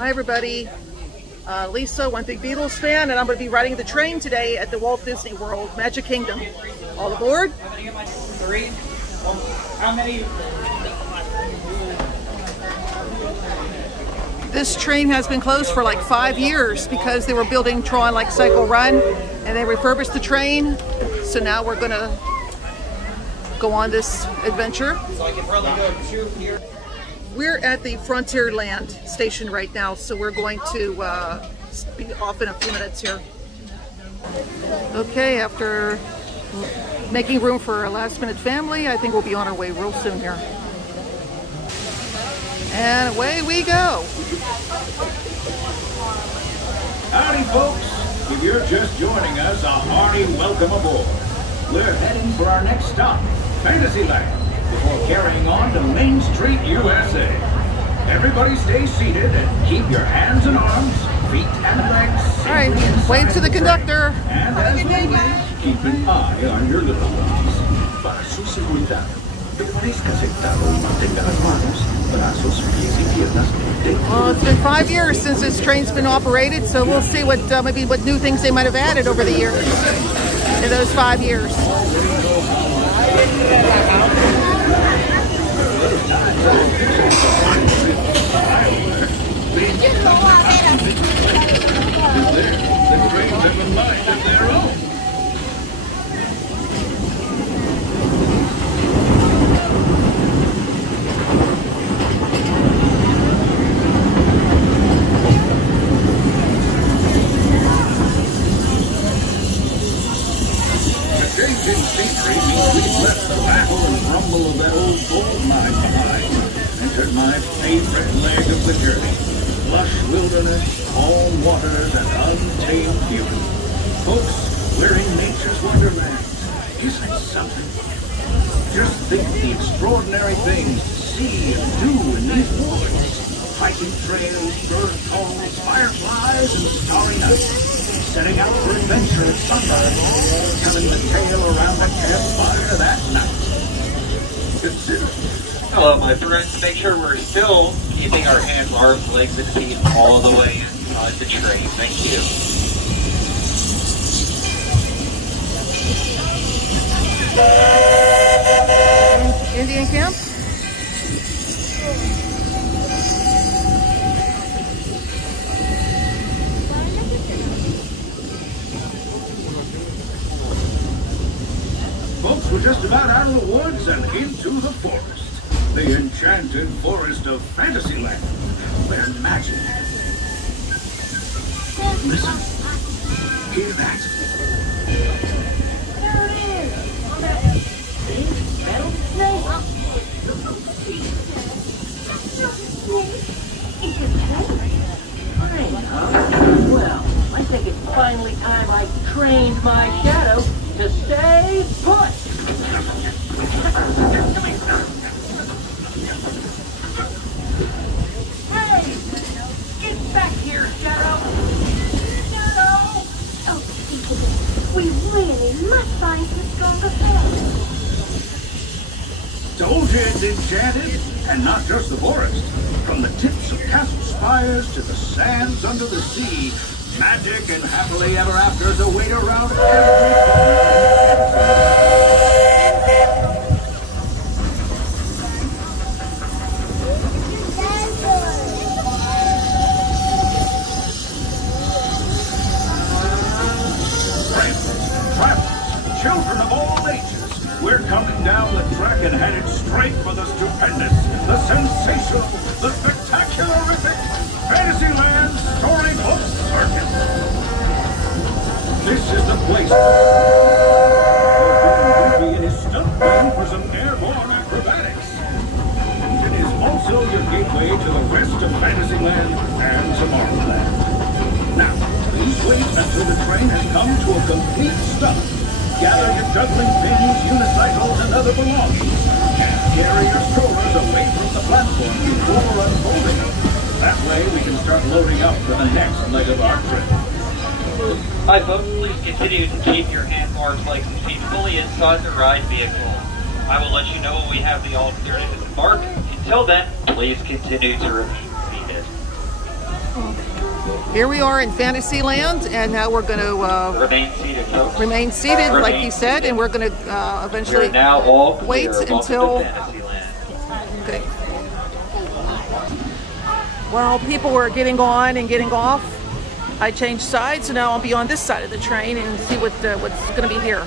Hi everybody, Lisa, one big Beatles fan, and I'm going to be riding the train today at the Walt Disney World Magic Kingdom. All aboard? Three. How many? This train has been closed for like 5 years because they were building Tron Lightcycle Run, and they refurbished the train. So now we're going to go on this adventure. So I can probably go 2 here. We're at the Frontierland station right now, so we're going to be off in a few minutes here. Okay, after making room for a last-minute family, I think we'll be on our way real soon here. And away we go. Howdy, folks. If you're just joining us, a hearty welcome aboard. We're heading for our next stop, Fantasyland, before carrying on to Main Street, USA. Everybody stay seated and keep your hands and arms, feet and legs. All right, wave to the conductor. And as always, keep an eye on your little ones. Para su seguridad, permanezca sentado y mantenga las manos, brazos, pies y piernas. Well, it's been 5 years since this train's been operated, so we'll see what maybe what new things they might have added over the years. In those 5 years. The trains have a mind of their own. The change in scenery means we've left the rattle and rumble of that old gold mine behind. Entered my favorite leg of the journey. Lush wilderness, calm waters, and untamed beauty. Folks, we're in nature's wonderland. Isn't it something? Just think of the extraordinary things to see and do in these woods. Hiking trails, bird calls, fireflies, and starry nights. Setting out for adventure at sunrise. Telling the tale around the campfire that night. Consider it. Hello, my friends. Make sure we're still keeping our hands, arms, legs, and feet all the way inside the train. Thank you. Indian camp? Folks, we're just about out of the woods and into the forest. The enchanted forest of Fantasyland, where magic. Listen, hear that? There it is! On that big metal snake! It's a snake? Great, huh? Well, I think it's finally time I trained my shadow to stay put! Hey! Get back here, Shadow! Shadow! Oh, Peekaboo, we really must find some stronger friends. Told you it's enchanted, and not just the forest. From the tips of castle spires to the sands under the sea, magic and happily ever afters await around every corner. Children of all ages, we're coming down the track and headed straight for the stupendous, the sensational, the spectacularific Fantasyland Storybook Circus. This is the place where Goofy is stunt ready for some airborne acrobatics. It is also your gateway to the rest of Fantasyland and Tomorrowland. Now, please wait until the train has come to a complete stop. Gather your juggling pins, unicycles, and other belongings. And carry your strollers away from the platform before unfolding them. That way we can start loading up for the next leg of our trip. Hi folks, please continue to keep your hands, arms, legs, and feet fully inside the ride vehicle. I will let you know when we have the all clear to embark. Until then, please continue to remain seated. Here we are in Fantasyland, and now we're going to Remain seated, folks. remain seated, like he said, and we're going to eventually You're now all clear. wait Welcome until. to Fantasyland. Okay. While people were getting on and getting off, I changed sides, so now I'll be on this side of the train and see what's going to be here.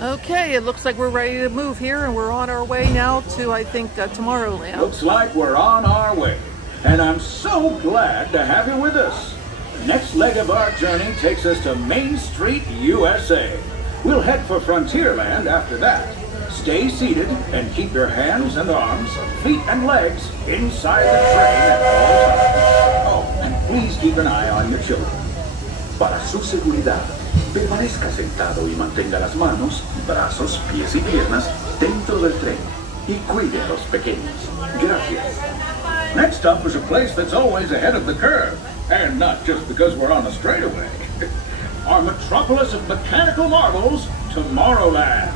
Okay, it looks like we're ready to move here, and we're on our way now to, I think, Tomorrowland. Looks like we're on our way, and I'm so glad to have you with us. The next leg of our journey takes us to Main Street, USA. We'll head for Frontierland after that. Stay seated and keep your hands and arms, feet and legs inside the train at all times. Oh, and please keep an eye on your children. Para su seguridad, permanezca sentado y mantenga las manos, brazos, pies y piernas dentro del tren y cuide a los pequeños. Gracias. Next up is a place that's always ahead of the curve, and not just because we're on a straightaway. Our metropolis of mechanical marvels, Tomorrowland.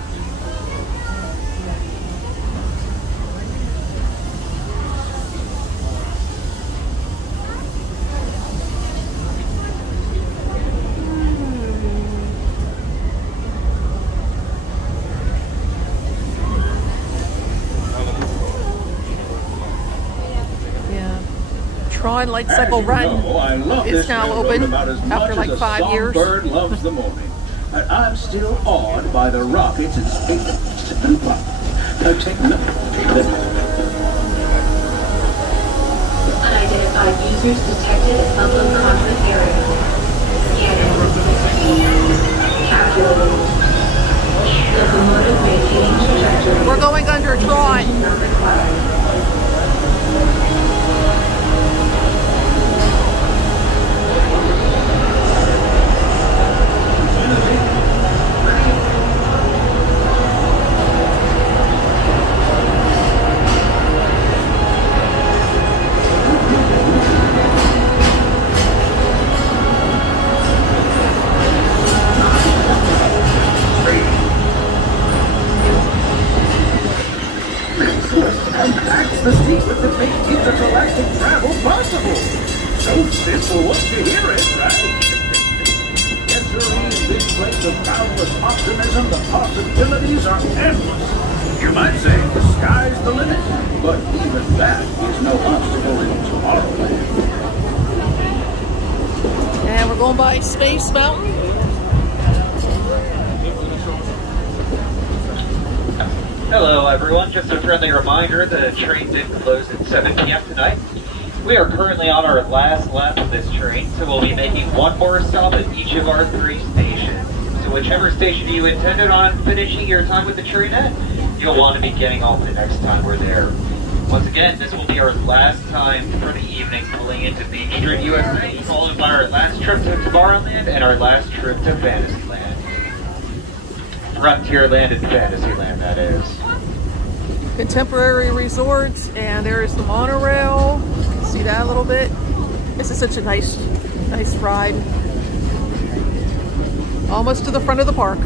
Tron Lightcycle Run is now open after like 5 years. Bird loves the morning. I'm still awed by the rockets and space. Now take a look. Unidentified users detected at Buffalo Conference area. Scanning. Calculating. Locomotive maintaining trajectory. We're going under Tron. The secret that makes intergalactic travel possible. So simple once you hear it, right? Entering this place of boundless optimism, the possibilities are endless. You might say the sky's the limit, but even that is no obstacle in Tomorrowland. And we're going by Space Mountain. Hello everyone, just a friendly reminder, the train did close at 7 p.m. tonight. We are currently on our last lap of this train, so we'll be making one more stop at each of our 3 stations. So whichever station you intended on finishing your time with the train at, you'll want to be getting off the next time we're there. Once again, this will be our last time for the evening pulling into Main Street, USA, followed by our last trip to Tomorrowland and our last trip to Fantasyland. Frontierland and Fantasyland, that is. Contemporary resorts, and there's the monorail. You can see that a little bit. This is such a nice ride. Almost to the front of the park.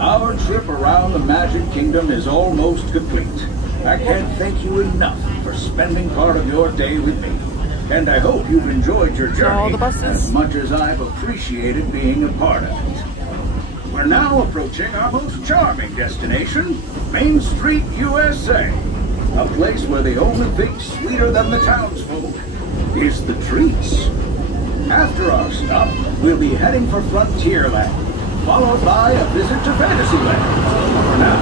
Our trip around the Magic Kingdom is almost complete. I can't thank you enough for spending part of your day with me. And I hope you've enjoyed your journey as much as I've appreciated being a part of it. We're now approaching our most charming destination, Main Street, USA. A place where the only thing sweeter than the townsfolk is the treats. After our stop, we'll be heading for Frontierland, followed by a visit to Fantasyland. For now,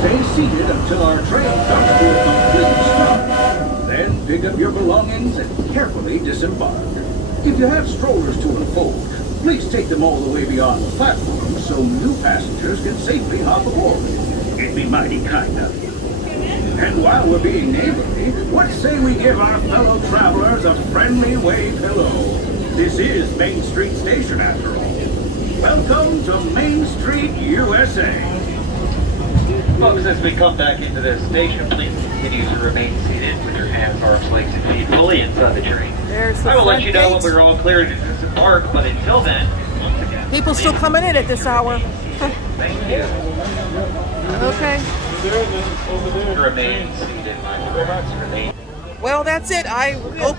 stay seated until our train comes to a complete stop. Then pick up your belongings and carefully disembark. If you have strollers to unfold, please take them all the way beyond the platform so new passengers can safely hop aboard. It'd be mighty kind of you. And while we're being neighborly, what say we give our fellow travelers a friendly wave hello? This is Main Street Station after all. Welcome to Main Street, USA. Folks, as we come back into this station, please continue to remain seated with your hands, arms, legs, and feet fully inside the train. I will let you know when we're all clear to disembark, but until then, once again... People still coming in at this hour. Thank you. Okay. Remain seated, my friends. Remain. Well, that's it. I hope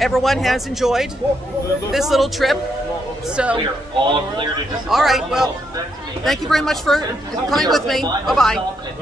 everyone has enjoyed this little trip. We So, are all clear to just. all right. Well, thank you very much for coming with me. Bye-bye.